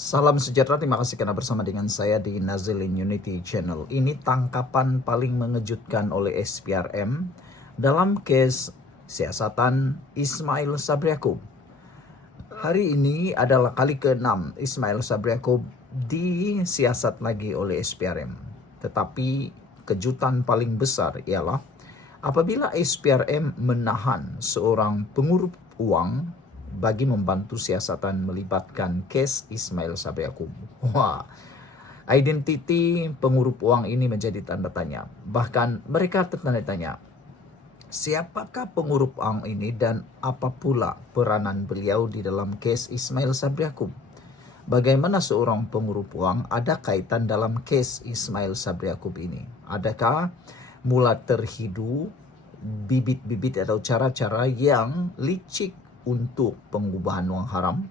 Salam sejahtera, terima kasih karena bersama dengan saya di Nazilin Unity Channel. Ini tangkapan paling mengejutkan oleh SPRM dalam case siasatan Ismail Sabri Yaakob. Hari ini adalah kali ke-6 Ismail Sabri Yaakob disiasat lagi oleh SPRM. Tetapi kejutan paling besar ialah apabila SPRM menahan seorang pengurup uang bagi membantu siasatan melibatkan kes Ismail Sabri Yaakob. Wah, identiti pengurup uang ini menjadi tanda tanya. Bahkan mereka tertanya-tanya, siapakah pengurup uang ini dan apa pula peranan beliau di dalam kes Ismail Sabri Yaakob? Bagaimana seorang pengurup uang ada kaitan dalam kes Ismail Sabri Yaakob ini? Adakah mula terhidu bibit-bibit atau cara-cara yang licik untuk pengubahan uang haram?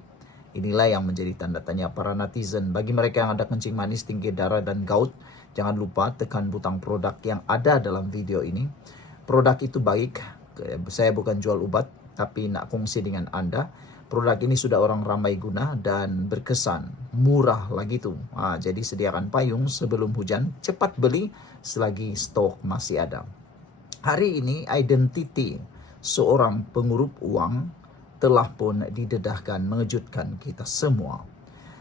Inilah yang menjadi tanda tanya para netizen. Bagi mereka yang ada kencing manis, tinggi darah, dan gout, jangan lupa tekan butang produk yang ada dalam video ini. Produk itu baik, saya bukan jual obat, tapi nak kongsi dengan Anda. Produk ini sudah orang ramai guna dan berkesan, murah lagi tuh. Jadi sediakan payung sebelum hujan, cepat beli selagi stok masih ada. Hari ini identiti seorang pengurup uang telah pun didedahkan mengejutkan kita semua.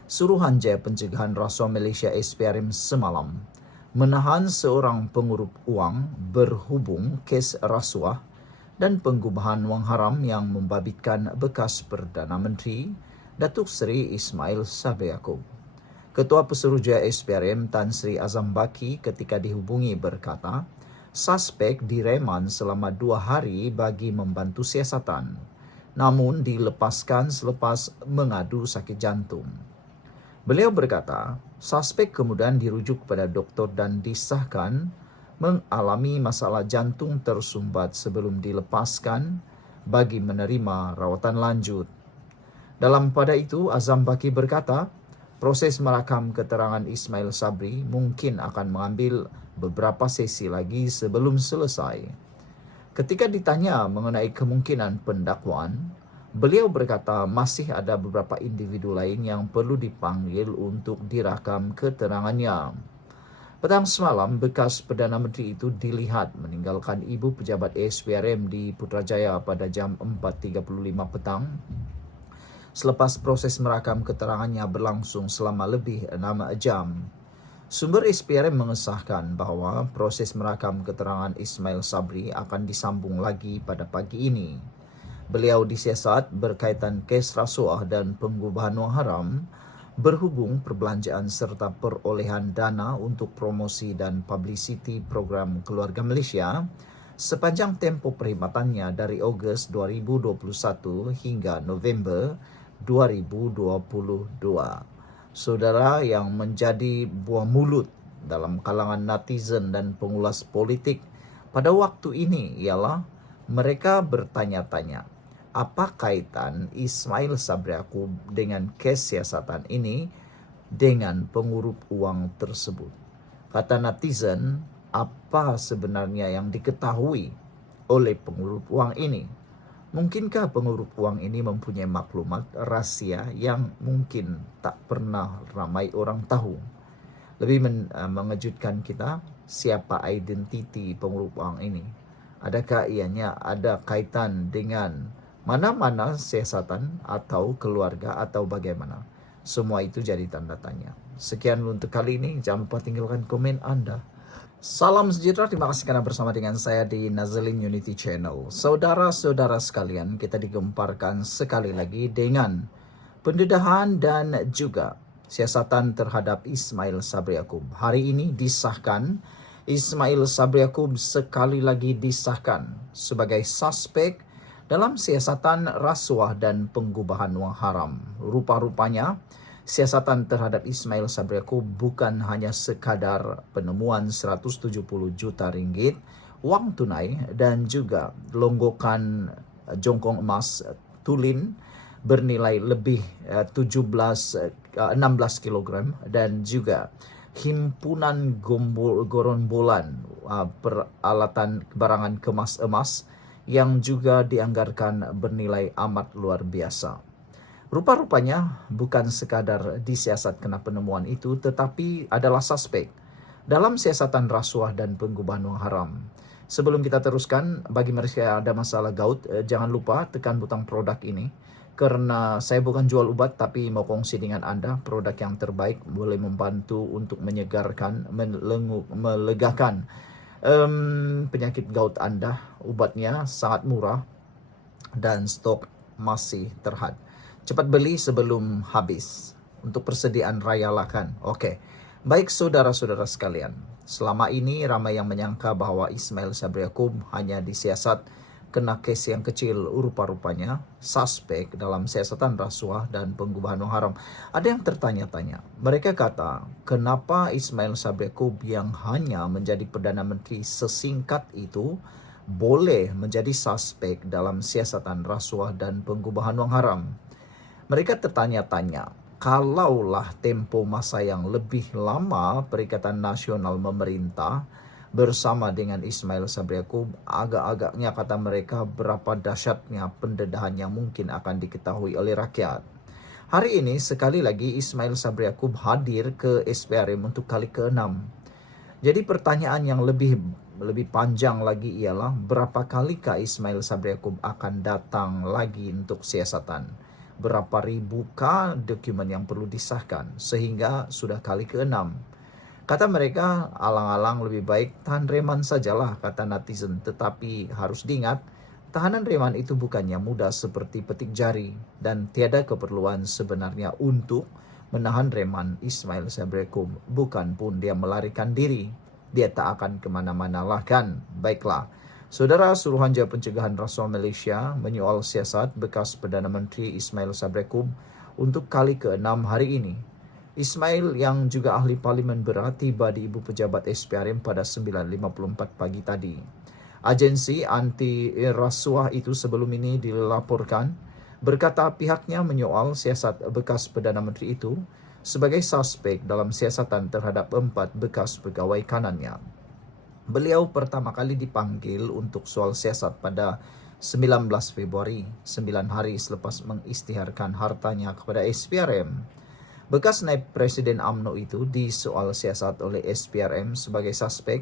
Suruhanjaya Pencegahan Rasuah Malaysia SPRM semalam menahan seorang pengurup uang berhubung kes rasuah dan pengubahan wang haram yang membabitkan bekas Perdana Menteri Datuk Seri Ismail Sabri Yaakob. Ketua Pesuruhjaya SPRM Tan Sri Azam Baki ketika dihubungi berkata, suspek direman selama 2 hari bagi membantu siasatan, namun dilepaskan selepas mengadu sakit jantung. Beliau berkata, suspek kemudian dirujuk kepada doktor dan disahkan mengalami masalah jantung tersumbat sebelum dilepaskan bagi menerima rawatan lanjut. Dalam pada itu, Azam Baki berkata, proses merakam keterangan Ismail Sabri mungkin akan mengambil beberapa sesi lagi sebelum selesai. Ketika ditanya mengenai kemungkinan pendakwaan, beliau berkata masih ada beberapa individu lain yang perlu dipanggil untuk dirakam keterangannya. Petang semalam, bekas Perdana Menteri itu dilihat meninggalkan ibu pejabat SPRM di Putrajaya pada jam 4.35 petang. Selepas proses merakam keterangannya berlangsung selama lebih 6 jam. Sumber SPRM mengesahkan bahawa proses merakam keterangan Ismail Sabri akan disambung lagi pada pagi ini. Beliau disiasat berkaitan kes rasuah dan pengubahan wang haram, berhubung perbelanjaan serta perolehan dana untuk promosi dan publicity program Keluarga Malaysia sepanjang tempoh perkhidmatannya dari Ogos 2021 hingga November 2022. Saudara, yang menjadi buah mulut dalam kalangan netizen dan pengulas politik pada waktu ini ialah mereka bertanya-tanya, apa kaitan Ismail Sabri Yaakob dengan kes siasatan ini dengan pengurup uang tersebut? Kata netizen, apa sebenarnya yang diketahui oleh pengurup uang ini? Mungkinkah pengurup uang ini mempunyai maklumat rahsia yang mungkin tak pernah ramai orang tahu? Lebih mengejutkan kita, siapa identiti pengurup uang ini? Adakah ianya ada kaitan dengan mana-mana siasatan atau keluarga atau bagaimana? Semua itu jadi tanda tanya. Sekian untuk kali ini, jangan lupa tinggalkan komen Anda. Salam sejahtera, terima kasih karena bersama dengan saya di Nazilin Unity Channel. Saudara-saudara sekalian, kita digemparkan sekali lagi dengan pendedahan dan juga siasatan terhadap Ismail Sabri Yaakob. Hari ini disahkan, Ismail Sabri Yaakob sekali lagi disahkan sebagai suspek dalam siasatan rasuah dan pengubahan wang haram. Rupa-rupanya, siasatan terhadap Ismail Sabri Yaakob bukan hanya sekadar penemuan 170 juta ringgit wang tunai dan juga longgokan jongkong emas tulin bernilai lebih 16 kilogram dan juga himpunan gorombolan peralatan barangan kemas emas yang juga dianggarkan bernilai amat luar biasa. Rupa-rupanya bukan sekadar disiasat kena penemuan itu, tetapi adalah suspek dalam siasatan rasuah dan pengubahan wang haram. Sebelum kita teruskan, bagi mereka yang ada masalah gout, jangan lupa tekan butang produk ini. Karena saya bukan jual obat, tapi mau kongsi dengan Anda, produk yang terbaik boleh membantu untuk menyegarkan, melegakan penyakit gout Anda. Obatnya sangat murah dan stok masih terhad. Cepat beli sebelum habis. Untuk persediaan rayakan. Oke. Baik saudara-saudara sekalian. Selama ini ramai yang menyangka bahwa Ismail Sabri Yaakob hanya disiasat kena kes yang kecil, rupa-rupanya suspek dalam siasatan rasuah dan pengubahan wang haram. Ada yang tertanya-tanya. Mereka kata, kenapa Ismail Sabri Yaakob yang hanya menjadi Perdana Menteri sesingkat itu boleh menjadi suspek dalam siasatan rasuah dan pengubahan wang haram? Mereka tertanya-tanya, kalaulah tempo masa yang lebih lama Perikatan Nasional memerintah bersama dengan Ismail Sabri Yaakob, agak-agaknya kata mereka berapa dahsyatnya pendedahan yang mungkin akan diketahui oleh rakyat. Hari ini sekali lagi Ismail Sabri Yaakob hadir ke SPRM untuk kali ke-6. Jadi pertanyaan yang lebih panjang lagi ialah berapa kalikah Ismail Sabri Yaakob akan datang lagi untuk siasatan? Berapa ribukah dokumen yang perlu disahkan sehingga sudah kali ke-6? Kata mereka, alang-alang lebih baik tahan reman sajalah, kata netizen. Tetapi harus diingat, tahanan reman itu bukannya mudah seperti petik jari dan tiada keperluan sebenarnya untuk menahan reman Ismail Sabri Yaakob. Bukan pun dia melarikan diri, dia tak akan kemana-mana lah kan. Baiklah, Saudara, Suruhanjaya Pencegahan Rasuah Malaysia menyoal siasat bekas Perdana Menteri Ismail Sabri Yaakob untuk kali ke-6 hari ini. Ismail yang juga ahli parlimen berat tiba di Ibu Pejabat SPRM pada 9.54 pagi tadi. Agensi anti rasuah itu sebelum ini dilaporkan berkata pihaknya menyoal siasat bekas Perdana Menteri itu sebagai suspek dalam siasatan terhadap 4 bekas pegawai kanannya. Beliau pertama kali dipanggil untuk soal siasat pada 19 Februari, 9 hari selepas mengisytiharkan hartanya kepada SPRM. Bekas naib Presiden UMNO itu disoal siasat oleh SPRM sebagai suspek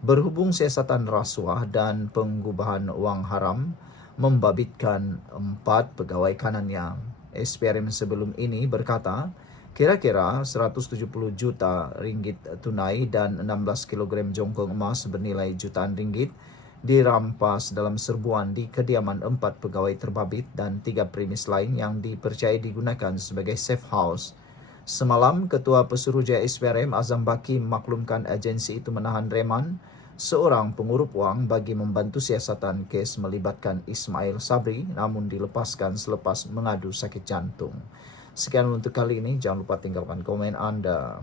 berhubung siasatan rasuah dan pengubahan wang haram membabitkan 4 pegawai kanannya. SPRM sebelum ini berkata, kira-kira 170 juta ringgit tunai dan 16 kg jongkong emas bernilai jutaan ringgit dirampas dalam serbuan di kediaman 4 pegawai terbabit dan 3 premis lain yang dipercayai digunakan sebagai safe house. Semalam, Ketua Pesuruhjaya SPRM Azam Baki memaklumkan agensi itu menahan reman seorang pengurup wang bagi membantu siasatan kes melibatkan Ismail Sabri namun dilepaskan selepas mengadu sakit jantung. Sekian untuk kali ini, jangan lupa tinggalkan komen Anda.